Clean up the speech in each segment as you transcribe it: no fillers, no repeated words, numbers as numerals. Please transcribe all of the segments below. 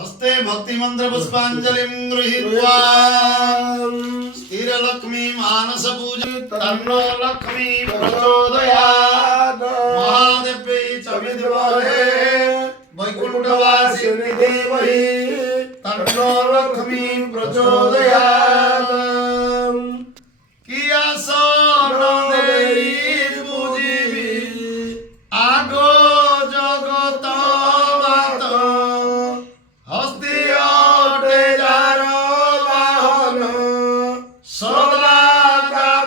हस्ते भक्ति मंत्र पुष्पांजलिं गृहीत्वा स्थिरलक्ष्मी मानस पूजित तन्नो लक्ष्मी प्रचोदयात् महादेव्यै च विद्महे वैकुंठवासिनी धीमहि तन्नो लक्ष्मी प्रचोदयात् किया सोनदेई पूजिबी आगो जगत मात हस्ती अटे जार वाहन सदा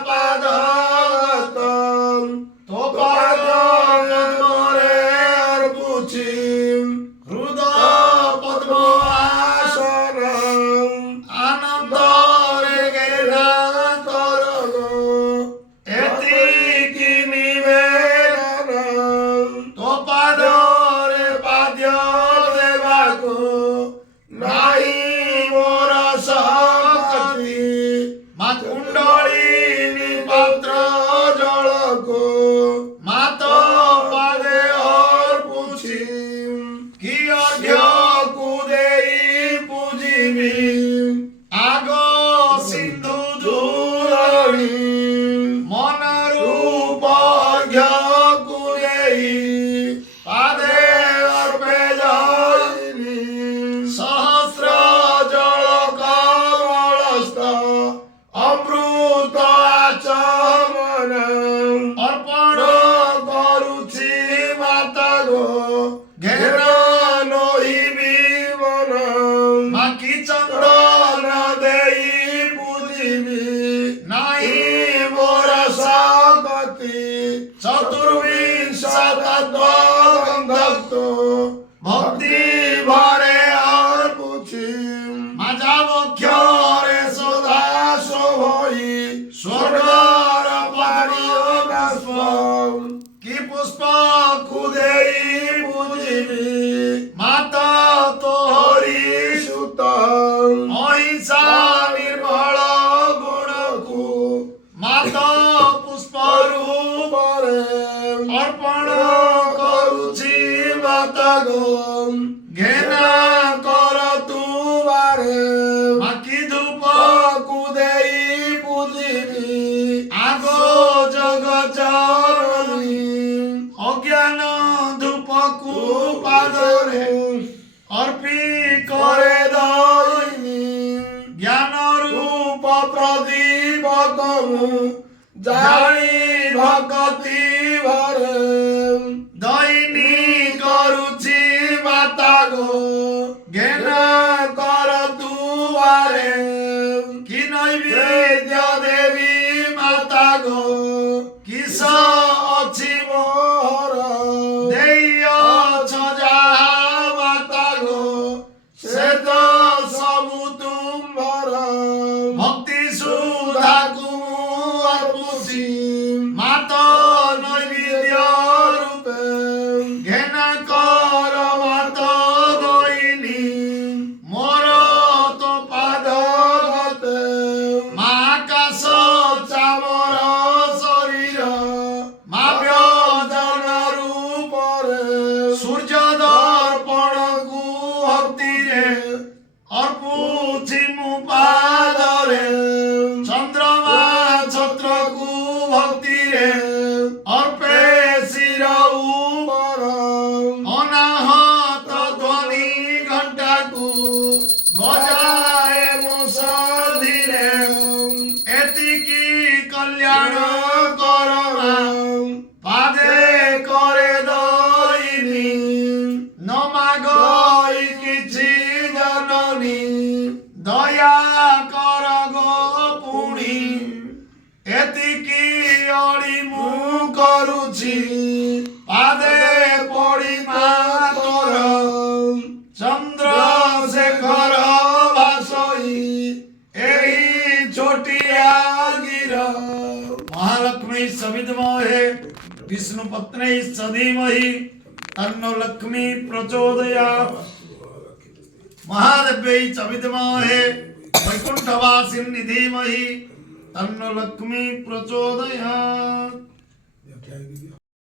पादगत तो पाद मरे अर्पुछि हृदय पद्म आसन आनंद रे गेरा करगो एतिकी निवेदन तो पाद रे पाद्य देवाको नाही मोर शक्ति मा कुंडलिनी पात्र जलको मात पादे अर्पुछि कि अर्घ्य कुदेई पूजिबी आगो सिंधु धूलि मन रूप अर्घ्य कुदेई पादे अर्पे जाइनि सहस्र जल कमलस्थ अमृत आचमन अर्पण करुछि माता गो घेर नहिबी मन माकी चंदन देई पूजिबी नाही मोर शक्ति चतुर्विंश तत्व गंधत्व भक्ति भरे अर्पुछि माझा वक्षरे सदा शोभई स्वर्गर पारियोगास्व कि पुष्प कुदेई पूजिबी माता तोहरी सुत अहिंसा निर्मल गुणकु माता पुष्प रूपरे अर्पण करुछि माता गो घेना कर तू बारे माकी धूप कुदेई पूजिबी आगो जग जननी अज्ञान धूप कु पादरे अर्पी करे दइनी ज्ञान रूप प्रदीप कमु जानी भक्ति भरे दइनी करुछि माता गो घेना कर दुआरे कि नैवेद्य देवी माता गो किस अछि मोर देय छजा माता गो से तो सबु तुम्हार भक्ति सुधा कु अर्पुछि माता नैवेद्य रूपे घेना कर माता दइनी मोर तो पाद गते महाकाश चामर शरीर मा व्यजन रूपरे सूर्य दर्पण कु भक्तिरे अर्पुछि मु पादरे चंद्रमा छत्र कु भक्तिरे अर्पे शिर उपर अनाहत ध्वनि घंटा कु बजाए मुसधीरे एतिकी कल्याण करमा पादे करे दइनी न मागई किछि जननी दया कर गो पुणी एतिकी अड़ी मु करुछि पादे पड़ी मातर चंद्रशेखर भासई एही छोटिया गिर महालक्ष्मी सविद्महे विष्णु पत्नी सधीमहि तन्नो लक्ष्मी प्रचोदयात् महादेव्यै च विद्महे वैकुंठवासिनी धीमहि तन्नो लक्ष्मी प्रचोदयात्।